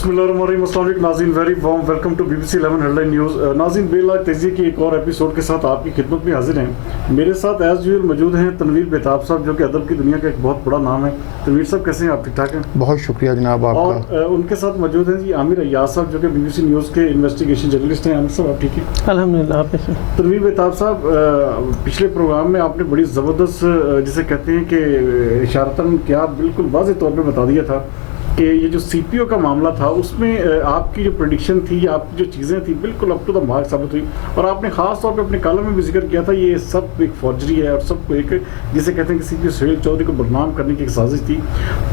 बिस्मिल्लाहिर्रहमानिर्रहीम, अस्सलाम वालेकुम नाज़रीन, very warm welcome to BBC 11 headline news. नाज़रीन, बेलाग तेज़ी की एक और एपिसोड के साथ आपकी खिदमत में हाजिर हैं। मेरे साथ एज यूजुअल मौजूद हैं तनवीर बेताब साहब, जो कि अदब की दुनिया का एक बहुत बड़ा नाम है। तनवीर साहब कैसे हैं आप? ठीक ठाक हैं? बहुत शुक्रिया जनाब आपका। और उनके साथ मौजूद हैं जी आमिर अय्याज साहब, जो कि BBC न्यूज़ के इन्वेस्टिगेशन जर्नलिस्ट हैं। आमिर साहब आप ठीक है? अल्हम्दुलिल्लाह। आप कैसे? तनवीर बेताब साहब, पिछले प्रोग्राम में आपने बड़ी ज़बरदस्त जिसे कहते हैं कि इशारतन क्या बिल्कुल वाज़ेह तौर पर बता दिया था कि ये जो CPO का मामला था उसमें आपकी जो प्रेडिक्शन थी, आपकी जो चीज़ें थी, बिल्कुल अप टू द मार्क साबित हुई। और आपने ख़ास तौर पे अपने कॉलम में भी जिक्र किया था ये सब एक फॉर्जरी है और सबको एक जिसे कहते हैं कि CPO सुहेल चौधरी को बदनाम करने की एक साजिश थी।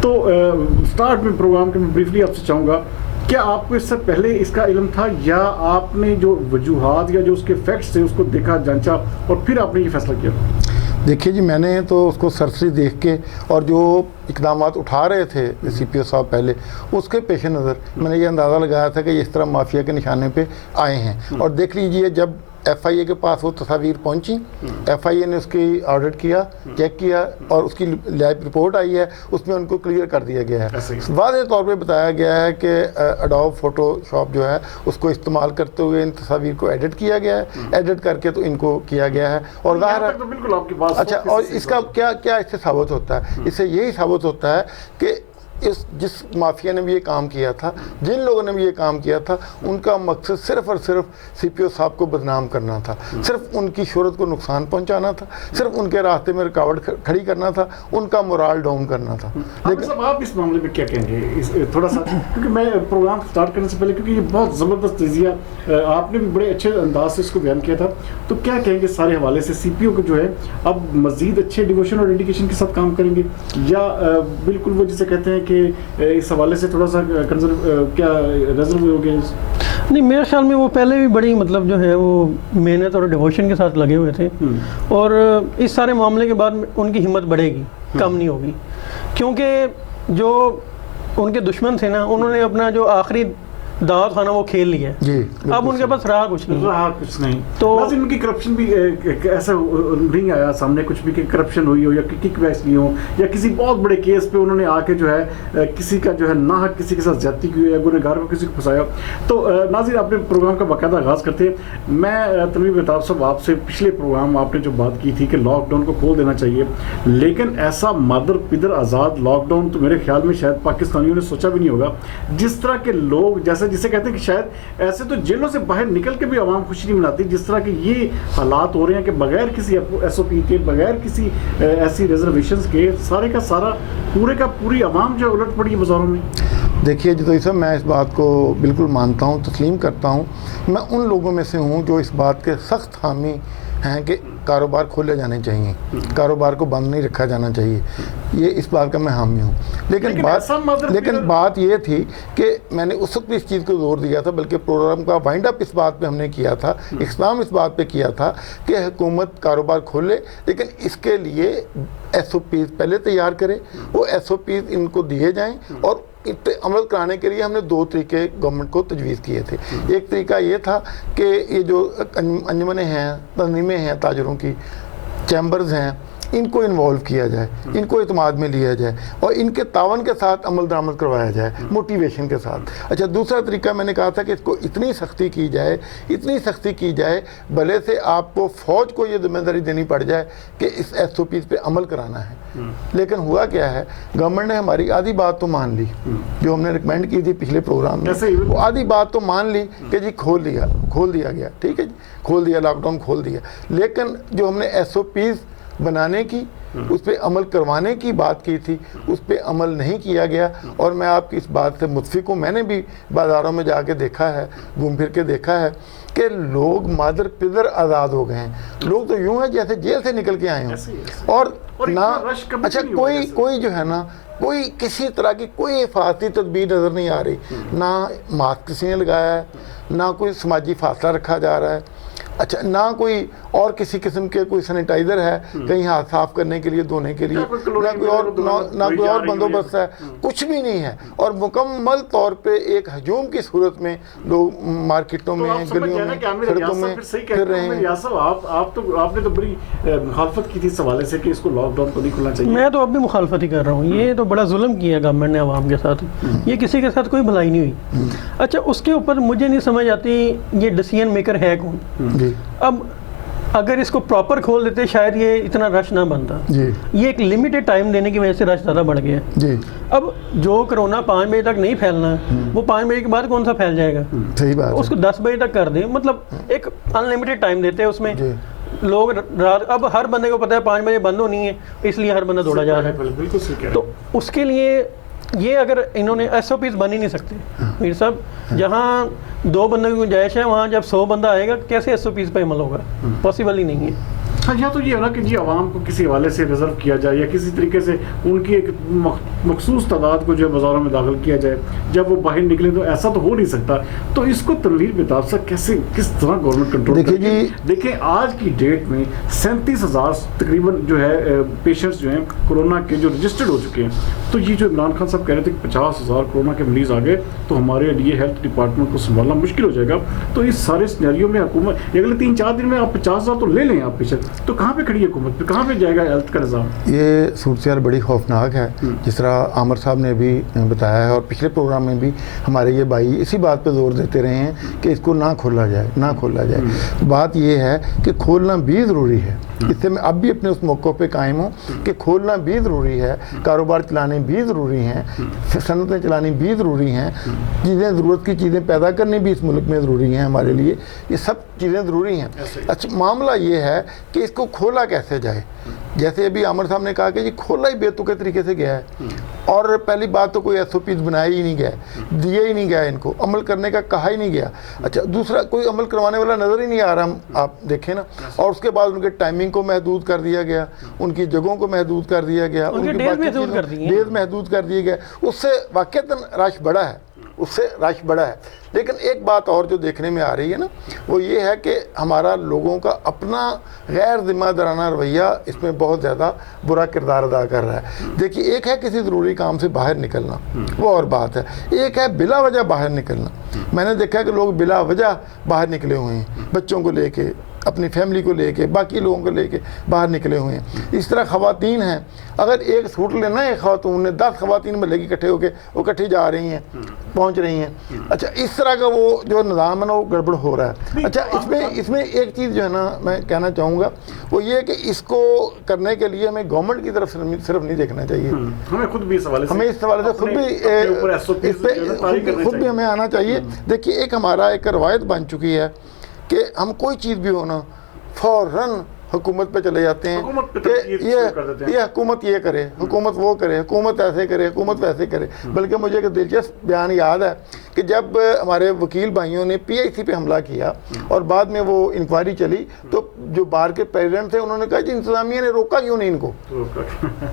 तो स्टार्ट में प्रोग्राम के मैं ब्रीफली आपसे चाहूँगा, क्या आपको इससे पहले इसका इल्म था या आपने जो वजूहात या जो उसके फैक्ट्स थे उसको देखा, जांचा और फिर आपने ये फैसला किया? देखिए जी, मैंने तो उसको सरसरी देख के और जो इकदाम उठा रहे थे CPO साहब पहले, उसके पेश नज़र मैंने ये अंदाज़ा लगाया था कि ये इस तरह माफिया के निशाने पे आए हैं। और देख लीजिए, जब FIA के पास वो तस्वीर पहुंची, FIA ने उसकी ऑडिट किया, चेक किया और उसकी लैब रिपोर्ट आई है, उसमें उनको क्लियर कर दिया गया है। वाज़ेह तौर पे बताया गया है कि एडोब फोटोशॉप जो है उसको इस्तेमाल करते हुए इन तस्वीर को एडिट किया गया है, एडिट करके तो इनको किया गया है। और ज़ाहिर है, तो बिल्कुल आपकी बात। अच्छा, और इसका क्या क्या इससे साबित होता है? इससे यही साबित होता है कि जिस माफिया ने भी ये काम किया था, जिन लोगों ने भी ये काम किया था, उनका मकसद सिर्फ और सिर्फ CPO साहब को बदनाम करना था, सिर्फ उनकी शोहरत को नुकसान पहुंचाना था, सिर्फ उनके रास्ते में रुकावट खड़ी करना था, उनका मोराल डाउन करना था। लेकिन आप इस मामले में क्या कहेंगे थोड़ा सा, क्योंकि मैं प्रोग्राम स्टार्ट करने से पहले, क्योंकि ये बहुत ज़बरदस्त तजिया आपने भी बड़े अच्छे अंदाज से इसको बयान किया था, तो क्या कहेंगे सारे हवाले से CPO को जो है अब मज़ीद अच्छे डिवोशन और डेडिकेशन के साथ काम करेंगे या बिल्कुल वो जिसे कहते हैं कि इस हवाले से थोड़ा सा क्या रिजर्व हो गया? नहीं, मेरे ख्याल में वो पहले भी बड़ी मतलब जो है वो मेहनत और डिवोशन के साथ लगे हुए थे और इस सारे मामले के बाद उनकी हिम्मत बढ़ेगी, कम नहीं होगी। क्योंकि जो उनके दुश्मन थे ना, उन्होंने अपना जो आखिरी दाव था ना वो खेल लिया जी। अब उनके पास रहा कुछ नहीं। तो उनकी करप्शन भी ऐसा नहीं आया सामने कुछ भी कि करप्शन हुई हो या किक बैक्स ली हो या किसी बहुत बड़े केस पे उन्होंने आके जो है किसी का जो है नाहक किसी के साथ ज्यादती की हो या गुनहगार को किसी को फंसाया। तो नाज़रीन, अपने प्रोग्राम का बाकायदा आगाज़ करते हैं। मैं तनवीर बेताब साहब आपसे पिछले प्रोग्राम आपने जो बात की थी कि लॉकडाउन को खोल देना चाहिए, लेकिन ऐसा मादर पिदर आज़ाद लॉकडाउन तो मेरे ख्याल में शायद पाकिस्तानियों ने सोचा भी नहीं होगा। जिस तरह के लोग जिसे कहते हैं कि शायद ऐसे तो जेलों से बाहर निकल के भी आवाम खुशी नहीं मनाती, जिस तरह के ये हालात हो रहे हैं कि बगैर किसी SOP के, बगैर किसी ऐसी रिजर्वेशंस के सारे का सारा पूरे का पूरी आवाम जो उलट पड़ी है बाजारों में। देखिए जी, तो इस मैं इस बात को बिल्कुल मानता हूँ, तस्लीम करता हूँ। मैं उन लोगों में से हूँ जो इस बात के सख्त हामी हैं कि कारोबार खोले जाने चाहिए, कारोबार को बंद नहीं रखा जाना चाहिए। ये इस बात का मैं हामी हूँ। लेकिन बात ये थी कि मैंने उस वक्त भी इस चीज़ को जोर दिया था, बल्कि प्रोग्राम का वाइंड अप इस बात पे हमने किया था, इख्तिताम इस बात पे किया था कि हुकूमत कारोबार खोले, लेकिन इसके लिए SOPs पहले तैयार करे, वो SOPs इनको दिए जाएँ और अमल कराने के लिए हमने 2 तरीके गवर्नमेंट को तजवीज़ किए थे। एक तरीका ये था कि ये जो अंजुमनें हैं, तंजीमें हैं, ताजरों की चैम्बर्स हैं, इनको इन्वॉल्व किया जाए, इनको इत्माद में लिया जाए और इनके तावन के साथ अमल दरामद करवाया जाए, मोटिवेशन के साथ। अच्छा, दूसरा तरीका मैंने कहा था कि इसको इतनी सख्ती की जाए भले से आपको फ़ौज को ये जिम्मेदारी देनी पड़ जाए कि इस SOPs पे अमल कराना है। लेकिन हुआ क्या है, गवर्नमेंट ने हमारी आधी बात तो मान ली, जो हमने रिकमेंड की थी पिछले प्रोग्राम में, वो आधी बात तो मान ली कि जी खोल दिया गया, ठीक है जी, खोल दिया, लॉकडाउन खोल दिया। लेकिन जो हमने SOPs बनाने की, उस पर अमल करवाने की बात की थी, उस पर अमल नहीं किया गया। और मैं आपकी इस बात से मुतफिक हूँ। मैंने भी बाज़ारों में जाके देखा है, घूम फिर के देखा है कि लोग मादर पिदर आज़ाद हो गए हैं। लोग तो यूँ हैं जैसे जेल से निकल के आए हों। और ना अच्छा, कोई जो है ना, कोई किसी तरह की कोई हिफाजती तदबीर नज़र नहीं आ रही। ना मास्क किसी ने लगाया है, ना कोई समाजी फासला रखा जा रहा है। अच्छा ना कोई और किसी किस्म के कोई सैनिटाइजर है कहीं हाथ साफ करने के लिए, धोने के लिए, ना कोई और बंदोबस्त है, कुछ भी नहीं है। और मुकम्मल तौर पे एक हजूम की सूरत में लोग मार्केटों में, गलियों में, सड़कों में फिर रहे हैं। आपने तो बड़ी मुखालफत की थी इस हवाले से कि इसको लॉकडाउन को नहीं खुलना चाहिए। मैं तो अब भी मुखालफत ही कर रहा हूँ। ये तो बड़ा जुल्म किया गवर्नमेंट ने आवाम के साथ, ये किसी के साथ कोई भलाई नहीं हुई। अच्छा, उसके ऊपर मुझे नहीं समझ आती ये डिसीजन मेकर है कौन। अब अगर इसको प्रॉपर खोल देते शायद ये इतना रश ना बनता जी। ये एक लिमिटेड टाइम देने की वजह से रश ज़्यादा बढ़ गया जी। अब जो कोरोना 5 बजे तक नहीं फैलना वो 5 बजे के बाद कौन सा फैल जाएगा। सही बात, उसको 10 बजे तक कर दें, मतलब एक अनलिमिटेड टाइम देते हैं उसमें। लोग रात, अब हर बंदे को पता है 5 बजे बंद होनी है, इसलिए हर बंदा दौड़ा जा रहा है। बिल्कुल सही कह रहे हैं। तो उसके लिए ये अगर इन्होंने SOPs बन ही नहीं सकते मीर साहब, जहाँ 2 बंदों की गुंजाइश है वहाँ जब 100 बंदा आएगा कैसे SOPs पे अमल होगा, पॉसिबल ही नहीं है। हाँ, या तो ये है ना कि जी आवाम को किसी हवाले से रिजर्व किया जाए या किसी तरीके से उनकी एक मखसूस तादाद को जो है बाज़ारों में दाखिल किया जाए, जब वो बाहर निकले तो ऐसा तो हो नहीं सकता। तो इसको तनवीर बेताब से कैसे किस तरह गवर्नमेंट कंट्रोल देखें आज की डेट में 37,000 तकरीबन जो है पेशेंट्स जो हैं कोरोना के जो रजिस्टर्ड हो चुके हैं। तो ये जो इमरान खान साहब कह रहे थे कि 50,000 कोरोना के मरीज आ गए तो हमारे लिए हेल्थ डिपार्टमेंट को संभालना मुश्किल हो जाएगा। तो इस सारे सिनेरियो में हुकूमत अगले 3-4 दिन में आप 50,000 तो ले लें आप पेशेंट, तो कहाँ पे खड़ी है हुकूमत, कहाँ पे जाएगा हेल्थ का निज़ाम। ये सूरत बड़ी खौफनाक है। जिस तरह आमिर साहब ने भी बताया है और पिछले प्रोग्राम में भी हमारे ये भाई इसी बात पे जोर देते रहे हैं कि इसको ना खोला जाए, ना खोला जाए। बात ये है कि खोलना भी ज़रूरी है। इससे मैं अब भी अपने उस मौक़े पे कायम हूँ कि खोलना भी ज़रूरी है, कारोबार चलाने भी ज़रूरी हैं, सनतें चलानी भी ज़रूरी हैं, चीज़ें ज़रूरत की चीज़ें पैदा करनी भी इस मुल्क में ज़रूरी हैं हमारे लिए, ये सब चीज़ें ज़रूरी हैं। अच्छा, मामला ये है कि इसको खोला कैसे जाए। जैसे अभी आमिर साहब ने कहा कि जी खोला ही बेतुके तरीके से गया है और पहली बात तो कोई SOPs बनाया ही नहीं गया, दिया ही नहीं गया, इनको अमल करने का कहा ही नहीं गया। अच्छा, दूसरा कोई अमल करवाने वाला नज़र ही नहीं आ रहा, आप देखें ना। और उसके बाद उनके टाइमिंग को महदूद कर दिया गया, उनकी जगहों को महदूद कर दिया गया, उनके डेज महदूद कर दिए गए। उससे वाक़ईतन रश बढ़ा है, उससे रश बढ़ा है। लेकिन एक बात और जो देखने में आ रही है ना, वो ये है कि हमारा लोगों का अपना गैर ज़िम्मेदाराना रवैया इसमें बहुत ज़्यादा बुरा किरदार अदा कर रहा है। देखिए, एक है किसी ज़रूरी काम से बाहर निकलना, वो और बात है, एक है बिला वजह बाहर निकलना। मैंने देखा कि लोग बिला वजह बाहर निकले हुए हैं, बच्चों को लेके, अपनी फैमिली को लेके, बाकी लोगों को लेके बाहर निकले हुए हैं। इस तरह ख़वातीन हैं, अगर एक सूट लेना है ख़वातून ने 10 ख़वातीन में लेके इकट्ठे होके वो इकट्ठी जा रही हैं, पहुंच रही हैं। अच्छा, इस तरह का वो जो निज़ाम है ना वो गड़बड़ हो रहा है। अच्छा, इसमें एक चीज़ जो है ना मैं कहना चाहूँगा वो ये कि इसको करने के लिए हमें गवर्नमेंट की तरफ सिर्फ नहीं देखना चाहिए, हमें खुद भी इस हवाले से खुद भी हमें आना चाहिए। देखिए, एक हमारा एक रवायत बन चुकी है कि हम कोई चीज़ भी हो ना फौरन हुकूमत पे चले जाते हैं कि ये हुकूमत ये करे, हुकूमत वो करे, हुकूमत ऐसे करे, हुकूमत वैसे करे। बल्कि मुझे एक दिलचस्प बयान याद है कि जब हमारे वकील भाइयों ने PIC पे हमला किया और बाद में वो इंक्वायरी चली तो जो बार के प्रेसिडेंट थे उन्होंने कहा कि इंतज़ामिया ने रोका क्यों नहीं इनको।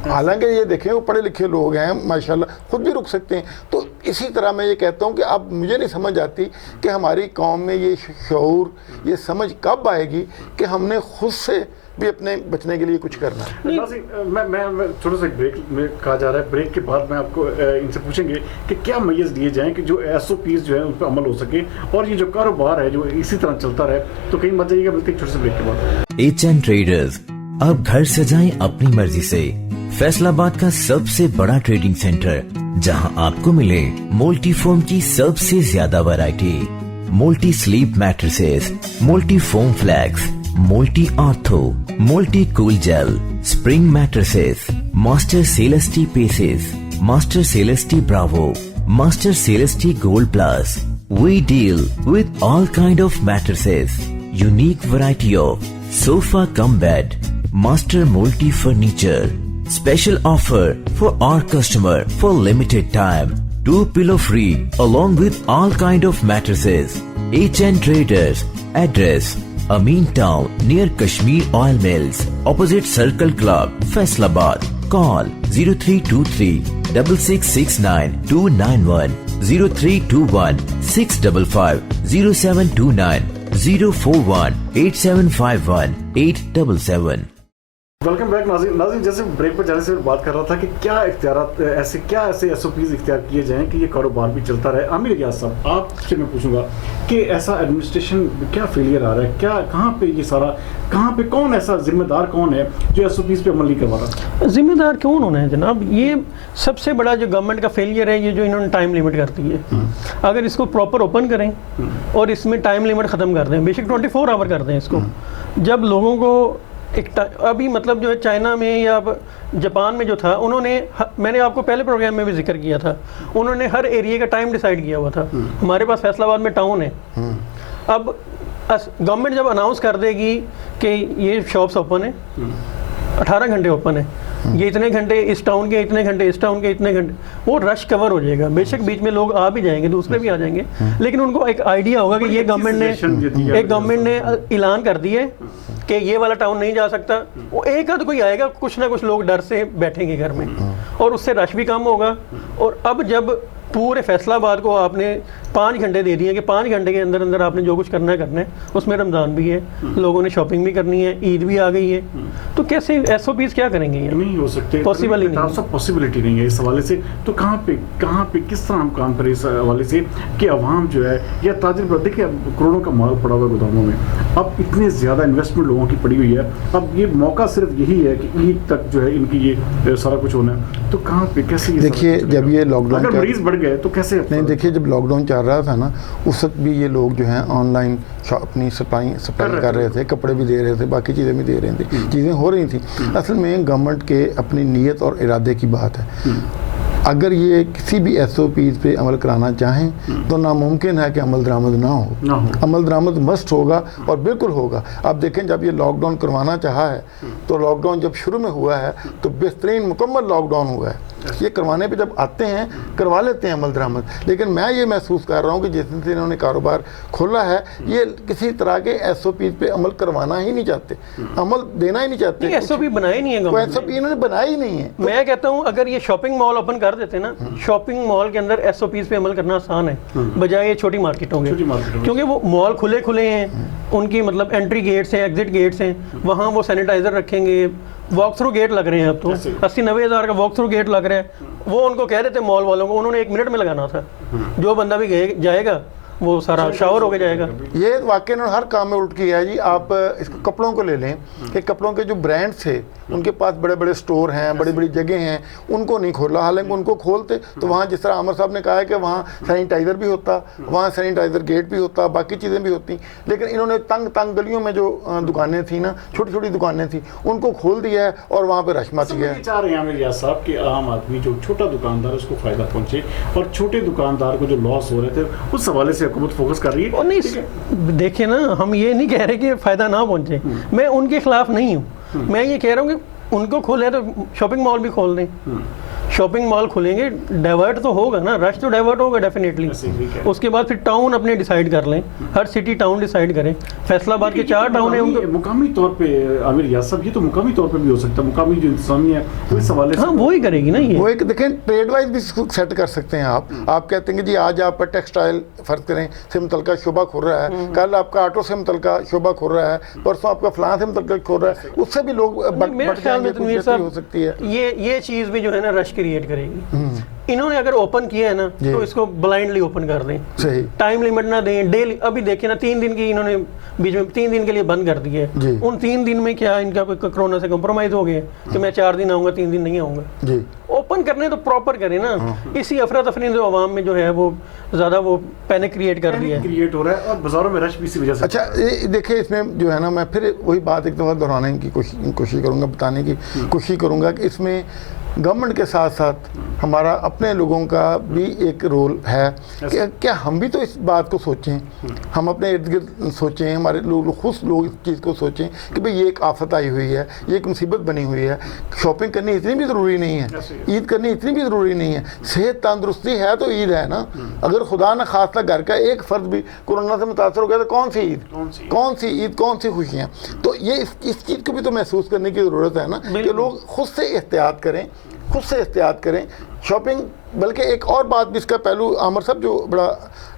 हालांकि ये देखें वो पढ़े लिखे लोग हैं माशाल्लाह, खुद भी रुक सकते हैं। तो इसी तरह मैं ये कहता हूँ कि अब मुझे नहीं समझ आती कि हमारी कौम में ये शऊर, ये समझ कब आएगी कि हमने खुद से भी अपने बचने के लिए कुछ करना है। मैं छोटा सा ब्रेक में कहा जा रहा है, ब्रेक के बाद मैं आपको इनसे पूछेंगे कि क्या मैयज दिए जाएं कि जो SOPs जो है उन पर अमल हो सके और ये जो कारोबार है जो इसी तरह चलता रहे। तो कहीं मत जाइएगा, मिलते हैं छोटे से ब्रेक के बाद। HN ट्रेडर्स अब घर सजाएं अपनी मर्जी से। फैसलाबाद का सबसे बड़ा ट्रेडिंग सेंटर जहां आपको मिले मल्टी फोम की सबसे ज्यादा variety, multi sleep mattresses, multi foam flex, multi ortho, multi cool gel, spring mattresses, master Celesty paces, master Celesty Bravo, master Celesty gold plus. We deal with all kind of mattresses, unique variety of sofa cum bed, master multi furniture. Special offer for our customer for limited time. 2 pillow free along with all kind of mattresses. HN Traders. Address Amin Town near Kashmir Oil Mills, opposite Circle Club, Faisalabad. Call 0323 6669 291 0321 655 0729 04187518877। Welcome back नाज़रीन। जैसे break पर जाने से बात कर रहा था कि क्या इख्तियारात ऐसे SOPs इख्तियार किए जाएं कि ये कारोबार भी चलता रहे। आमिर रियाज साहब, आपसे मैं पूछूंगा कि ऐसा एडमिनिस्ट्रेशन क्या फेलियर आ रहा है, क्या कहाँ पे ये सारा, कहाँ पे कौन ऐसा जिम्मेदार कौन है जो SOPs पे अमल नहीं करवा रहा? जिम्मेदार कौन होना है जनाब? ये सबसे बड़ा जो गवर्नमेंट का फेलियर है, ये जो इन्होंने टाइम लिमिट कर दी है। अगर इसको प्रॉपर ओपन करें और इसमें टाइम लिमिट ख़त्म कर दें, बेशक 24 आवर कर दें इसको, जब लोगों को अभी मतलब जो है चाइना में या जापान में जो था, उन्होंने, मैंने आपको पहले प्रोग्राम में भी जिक्र किया था, उन्होंने हर एरिया का टाइम डिसाइड किया हुआ था। हमारे पास फैसलाबाद में टाउन है, अब गवर्नमेंट जब अनाउंस कर देगी कि ये शॉप्स ओपन है, 18 घंटे ओपन है, ये इतने घंटे इस टाउन के, इतने घंटे इस टाउन के, इतने घंटे, वो रश कवर हो जाएगा। बेशक बीच में लोग आ भी जाएंगे, दूसरे भी आ जाएंगे, लेकिन उनको एक आइडिया होगा कि ये गवर्नमेंट ने ऐलान कर दिया है कि ये वाला टाउन नहीं जा सकता। वो एक आध कोई आएगा, कुछ ना कुछ लोग डर से बैठेंगे घर में, और उससे रश भी कम होगा। और अब जब पूरे फैसलाबाद को आपने 5 घंटे दे दिए कि 5 घंटे के अंदर अंदर आपने जो कुछ करना है, उसमें रमज़ान भी है, लोगों ने शॉपिंग भी करनी है, ईद भी आ गई है, तो कैसे SOPs क्या करेंगे? ये नहीं हो सकते, पॉसिबल ही नहीं, सब पॉसिबिलिटी नहीं है इस हवाले से। तो कहाँ पे किस तरह हम काम करें इस हवाले से कि अवाम जो है या ताजिर, देखिए करोड़ों का माल पड़ा हुआ है गोदामों में, अब इतने ज़्यादा इन्वेस्टमेंट लोगों की पड़ी हुई है, अब ये मौका सिर्फ यही है कि ईद तक जो है इनकी ये सारा कुछ होना है। तो कहाँ पे कैसे? देखिए जब ये लॉकडाउन, अगर मरीज बढ़ गए तो कैसे? नहीं, देखिए जब लॉकडाउन चल रहा था ना, उस वक्त भी ये लोग जो हैं ऑनलाइन अपनी सप्लाई कर रहे थे, कपड़े भी दे रहे थे, बाकी चीज़ें भी दे रहे थे, चीज़ें हो रही थी। असल में गवर्नमेंट के अपनी नीयत और इरादे की बात है। अगर ये किसी भी SOPs पे अमल कराना चाहें तो नामुमकिन है कि अमल दरामद ना हो। अमल दरामद मस्ट होगा और बिल्कुल होगा। आप देखें जब ये लॉकडाउन करवाना चाहा है तो लॉकडाउन जब शुरू में हुआ है तो बेहतरीन मुकम्मल लॉकडाउन हुआ है। ये करवाने पे जब आते हैं करवा लेते हैं अमल दरामद, लेकिन मैं ये महसूस कर रहा हूँ कि जिस दिन से इन्होंने कारोबार खोला है ये किसी तरह के SOPs पे अमल करवाना ही नहीं चाहते, अमल देना ही नहीं चाहते। SOP बनाए नहीं है, SOP इन्होंने बनाया ही नहीं है। मैं कहता हूँ अगर ये शॉपिंग मॉल ओपन कर देते ना, शॉपिंग मॉल के अंदर SOPs पे अमल करना आसान है बजाय ये छोटी मार्केटों के, क्योंकि वो मॉल खुले हैं, उनकी मतलब एंट्री गेट्स हैं, एग्जिट गेट्स हैं, वहाँ वो सैनिटाइजर रखेंगे, वॉक थ्रू गेट लग रहे हैं अब तो 80-90 हज़ार का वॉक थ्रू गेट लग रहा है। वो उनको कह देते मॉल वालों को, उन्होंने 1 मिनट में लगाना था, जो बंदा भी जाएगा वो सारा शावर होके जाएगा। ये वाकई ने हर काम में उल्ट किया है जी। आप इसको कपड़ों को ले लें कि कपड़ों के जो ब्रांड्स थे उनके पास बड़े बड़े स्टोर हैं, बड़ी बड़ी जगह हैं, उनको नहीं खोला। हालांकि उनको खोलते तो वहाँ जिस तरह आमिर साहब ने कहा है कि वहाँ सैनिटाइज़र भी होता, वहाँ सैनिटाइज़र गेट भी होता, बाकी चीज़ें भी होती, लेकिन इन्होंने तंग गलियों में जो दुकानें थी ना, छोटी छोटी दुकानें थी, उनको खोल दिया है और वहाँ पर रश मच गया है। चाह रहे हैं आमिर रियाज साहब कि आम आदमी जो छोटा दुकानदार उसको फ़ायदा पहुँचे और छोटे दुकानदार को जो लॉस हो रहे थे उस हवाले से हुकूमत फोकस कर रही है। और नहीं देखिए ना, हम ये नहीं कह रहे कि फ़ायदा ना पहुँचे, मैं उनके खिलाफ नहीं हूँ, मैं ये कह रहा हूँ कि उनको खोले तो शॉपिंग मॉल भी खोल दें। शॉपिंग मॉल खुलेंगे, डाइवर्ट तो होगा ना, रश तो डाइवर्ट होगा डेफिनेटली। उसके बाद फिर टाउन अपने डिसाइड कर लें, हर सिटी टाउन डिसाइड करें। फैसलाबाद के 4 टाउन है, उनको मुकामी तौर पे आमिर रियाज साहब, ये तो मुकामी तौर पे भी हो सकता है, मुकामी जो इंतजामिया है वो इस हवाले से, हाँ वो ही करेगी ना। ये वो एक देखें ट्रेड वाइज भी सेट कर सकते हैं आप कहते हैं कि जी आज आप टेक्सटाइल फर्ज करें से मुतलका शोबा खुल रहा है, कल आपका ऑटो से मुतलका शोबा खुल रहा है, परसों आपका फलां से मुतलका खुल रहा है, उससे भी लोग मेरे ख्याल में तनवीर साहब हो सकती है। ये चीज़ भी जो है ना रश क्रिएट करेगी। इन्होंने अगर ओपन किया है ना तो इसको ब्लाइंडली ओपन कर दें, सही टाइम लिमिट ना दें। डेली अभी देखिए ना 3 दिन की इन्होंने बीच में 3 दिन के लिए बंद कर दिए। उन 3 दिन में क्या इनका कोई कोरोना से कॉम्प्रोमाइज हो गया कि मैं 4 दिन आऊँगा 3 दिन नहीं आऊँगा? ओपन करने तो प्रॉपर करें ना। इसी अफरा तफरी जो आवाम में जो है वो ज़्यादा वो पैनिक क्रिएट कर दिया है, क्रिएट हो रहा है और बाजारों में रश भी इसी वजह से। अच्छा देखिए इसमें जो है ना, मैं फिर वही बात एक दफ़ा दोहराने की कोशिश करूँगा, बताने की कोशिश करूँगा कि इसमें गवर्नमेंट के साथ साथ हमारा अपने लोगों का भी एक रोल है कि क्या हम भी तो इस बात को सोचें, हम अपने इर्द गिर्द सोचें, हमारे खुद लोग इस चीज़ को सोचें कि भाई ये एक आफत आई हुई है, ये एक मुसीबत बनी हुई है, शॉपिंग करनी इतनी भी ज़रूरी नहीं है, ईद करनी इतनी भी ज़रूरी नहीं है, सेहत तंदुरुस्ती है तो ईद है ना। अगर खुदा न खास्ता घर का एक फ़र्द भी कोरोना से मुतासर हो गया तो कौन सी ईद, कौन सी खुशियाँ। तो ये इस चीज़ को भी तो महसूस करने की ज़रूरत है ना कि लोग खुद से एहतियात करें, خود سے احتیاط کریں شاپنگ. بلکہ ایک اور بات بھی اس کا پہلو عامر صاحب جو بڑا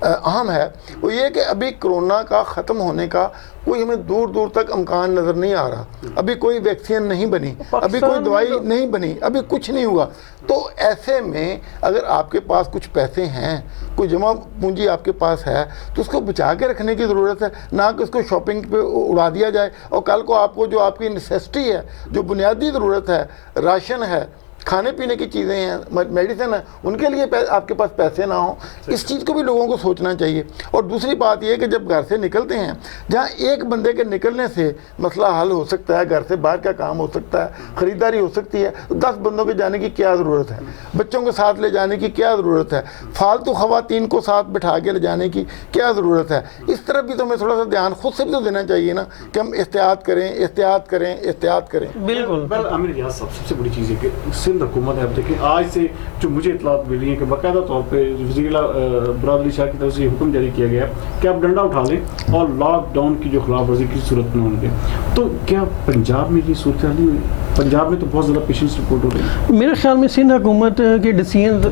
اہم ہے وہ یہ کہ ابھی کرونا کا ختم ہونے کا کوئی ہمیں دور دور تک امکان نظر نہیں آ رہا. ابھی کوئی ویکسین نہیں بنی, ابھی کوئی دوائی نہیں بنی, ابھی کچھ نہیں ہوا. تو ایسے میں اگر آپ کے پاس کچھ پیسے ہیں, کوئی جمع پونجی آپ کے پاس ہے, تو اس کو بچا کے رکھنے کی ضرورت ہے, نہ کہ اس کو شاپنگ پہ اڑا دیا جائے. اور کل کو آپ کو جو آپ کی نیسیسٹی ہے, جو بنیادی ضرورت ہے, راشن ہے, کھانے پینے کی چیزیں ہیں, میڈیسن ہے, ان کے لیے آپ کے پاس پیسے نہ ہوں. اس چیز کو بھی لوگوں کو سوچنا چاہیے. اور دوسری بات یہ کہ جب گھر سے نکلتے ہیں, جہاں ایک بندے کے نکلنے سے مسئلہ حل ہو سکتا ہے, گھر سے باہر کا کام ہو سکتا ہے, خریداری ہو سکتی ہے, 10 بندوں کے جانے کی کیا ضرورت ہے, بچوں کے ساتھ لے جانے کی کیا ضرورت ہے, فالتو خواتین کو ساتھ بٹھا کے لے جانے کی کیا ضرورت ہے. اس طرف بھی تو ہمیں تھوڑا سا دھیان خود سے بھی تو دینا چاہیے نا کہ ہم احتیاط کریں, احتیاط کریں, احتیاط کریں. بالکل. عامر ریاض صاحب, سب سے بڑی چیز ہے کہ سندھ حکومت ہے, اب دیکھیں آج سے جو مجھے اطلاعات ملی ہیں کہ باقاعدہ طور پہ وزیر اعلیٰ برادری شاہ کی طرف سے حکم جاری کیا گیا ہے کہ آپ ڈنڈا اٹھا لیں اور لاک ڈاؤن کی جو خلاف ورزی کی صورت میں ہوں گے. تو کیا پنجاب میں یہ صورتحال نہیں ہوئی؟ پنجاب میں تو بہت زیادہ پیشنٹس رپورٹ ہو رہی ہے. میرے خیال میں سندھ حکومت کے ڈیسیژنز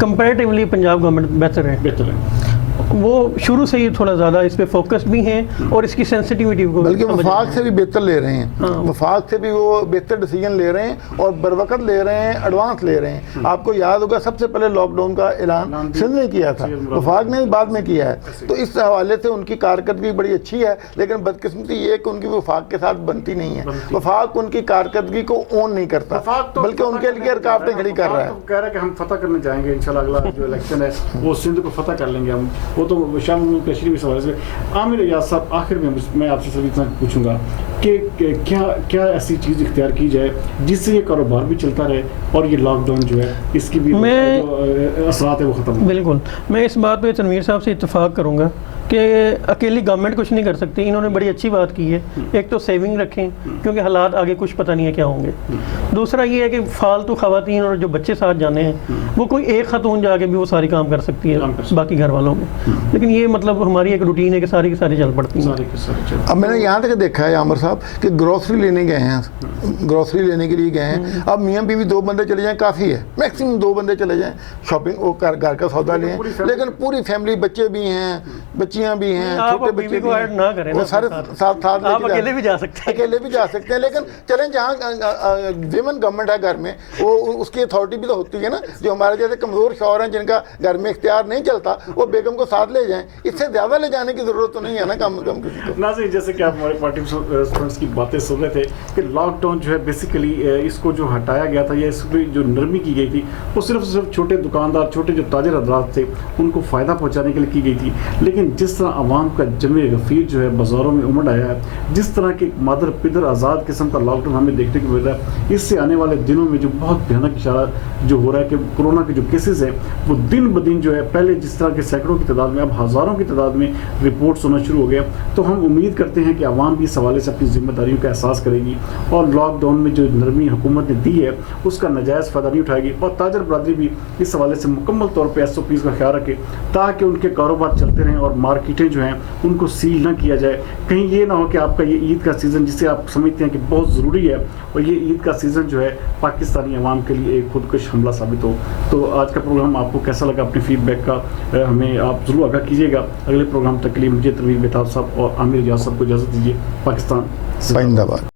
کمپیریٹیولی پنجاب گورنمنٹ بہتر ہے. وہ شروع سے ہی تھوڑا زیادہ اس پہ فوکس بھی ہیں اور اس کی سینسٹیوٹی کو بلکہ وفاق سے بھی بہتر لے رہے ہیں, وفاق سے بھی وہ بہتر ڈیسیجن لے رہے ہیں اور بروقت لے رہے ہیں, ایڈوانس لے رہے ہیں. آپ کو یاد ہوگا سب سے پہلے لاک ڈاؤن کا اعلان سندھ نے کیا تھا, وفاق نے بعد میں کیا ہے. تو اس حوالے سے ان کی کارکردگی بڑی اچھی ہے, لیکن بدقسمتی یہ کہ ان کی وفاق کے ساتھ بنتی نہیں ہے. وفاق ان کی کارکردگی کو اون نہیں کرتا, بلکہ ان کے لیے رکاوٹیں کھڑی کر رہا ہے. کہہ رہا ہے کہ ہم فتح کرنے جائیں گے انشاءاللہ, اگلا جو الیکشن ہے وہ سندھ کو فتح کر لیں گے ہم. وہ تو شام تشریح اس حوالے سے. عامر ریاض صاحب, آخر میں آپ سے اتنا پوچھوں گا کہ کیا ایسی چیز اختیار کی جائے جس سے یہ کاروبار بھی چلتا رہے اور یہ لاک ڈاؤن جو ہے اس کی بھی جو اثرات ہے وہ ختم ہو. بالکل, میں اس بات پہ تنویر صاحب سے اتفاق کروں گا کہ اکیلی گورنمنٹ کچھ نہیں کر سکتی. انہوں نے بڑی اچھی بات کی ہے. ایک تو سیونگ رکھیں کیونکہ حالات آگے کچھ پتہ نہیں ہے کیا ہوں گے. دوسرا یہ ہے کہ فالتو خواتین اور جو بچے ساتھ جانے ہیں وہ کوئی ایک خاتون جا کے بھی وہ ساری کام کر سکتی ہے باقی گھر والوں میں, لیکن یہ مطلب ہماری ایک روٹین ہے کہ ساری کی ساری چل پڑتی ہیں. اب میں نے یہاں تک دیکھا ہے عامر صاحب کہ گروسری لینے گئے ہیں, گروسری لینے کے لیے گئے ہیں. اب میاں بیوی 2 بندے چلے جائیں کافی ہے, میکسیمم 2 بندے چلے جائیں شاپنگ, وہ گھر کا سودا لیں, لیکن پوری فیملی, بچے بھی ہیں, بچیاں بھی ہیں, چھوٹے بچے بھی ہیں, وہ سارے ساتھ آپ اکیلے بھی جا سکتے ہیں, اکیلے بھی جا سکتے ہیں. لیکن چلیں جہاں ویمن گورنمنٹ ہے گھر میں, وہ اس کی اتھارٹی بھی تو ہوتی ہے نا. جو ہمارے جیسے کمزور شوہر ہیں جن کا گھر میں اختیار نہیں چلتا, وہ بیگم کو ساتھ لے جائیں. اس سے زیادہ لے جانے کی ضرورت تو نہیں ہے نا کم کم کسی کو. ناظرین, جیسے کہ آپ ہمارے پارٹی اسٹوڈنٹس کی باتیں سن رہے تھے کہ لاک ڈاؤن جو ہے بیسیکلی اس کو جو ہٹایا گیا تھا یا اس پہ جو نرمی کی گئی تھی وہ صرف چھوٹے دکاندار, چھوٹے جو تاجر حضرات تھے ان کو فائدہ پہنچانے کے لیے کی گئی تھی. لیکن جس طرح عوام کا جمع غفیر جو ہے بازاروں میں امڑ آیا ہے, جس طرح کے مادر پدر آزاد قسم کا لاک ڈاؤن ہمیں دیکھنے کو مل رہا ہے, اس سے آنے والے دنوں میں جو بہت بھیانک اشارہ جو ہو رہا ہے کہ کورونا کے جو کیسز ہیں وہ دن بدن جو ہے پہلے جس طرح کے سینکڑوں کی تعداد میں اب ہزاروں کی تعداد میں رپورٹس ہونا شروع ہو گیا. تو ہم امید کرتے ہیں کہ عوام بھی اس حوالے سے اپنی ذمہ داریوں کا احساس کرے گی اور لاک ڈاؤن میں جو نرمی حکومت نے دی ہے اس کا ناجائز فائدہ نہیں اٹھائے گی, اور تاجر برادری بھی اس حوالے سے مکمل طور پہ SOPs کا خیال رکھے تاکہ ان کے کاروبار چلتے رہیں اور مارکیٹیں جو ہیں ان کو سیل نہ کیا جائے. کہیں یہ نہ ہو کہ آپ کا یہ عید کا سیزن جسے آپ سمجھتے ہیں کہ بہت ضروری ہے, اور یہ عید کا سیزن جو ہے پاکستانی عوام کے لیے ایک خودکش حملہ ثابت ہو. تو آج کا پروگرام آپ کو کیسا لگا, اپنے فیڈ بیک کا ہمیں آپ ضرور آگاہ کیجیے گا. اگلے پروگرام تک کے لیے مجھے تنویر بیتاب صاحب اور عامر ریاض صاحب کو اجازت دیجیے. پاکستان زندہ باد.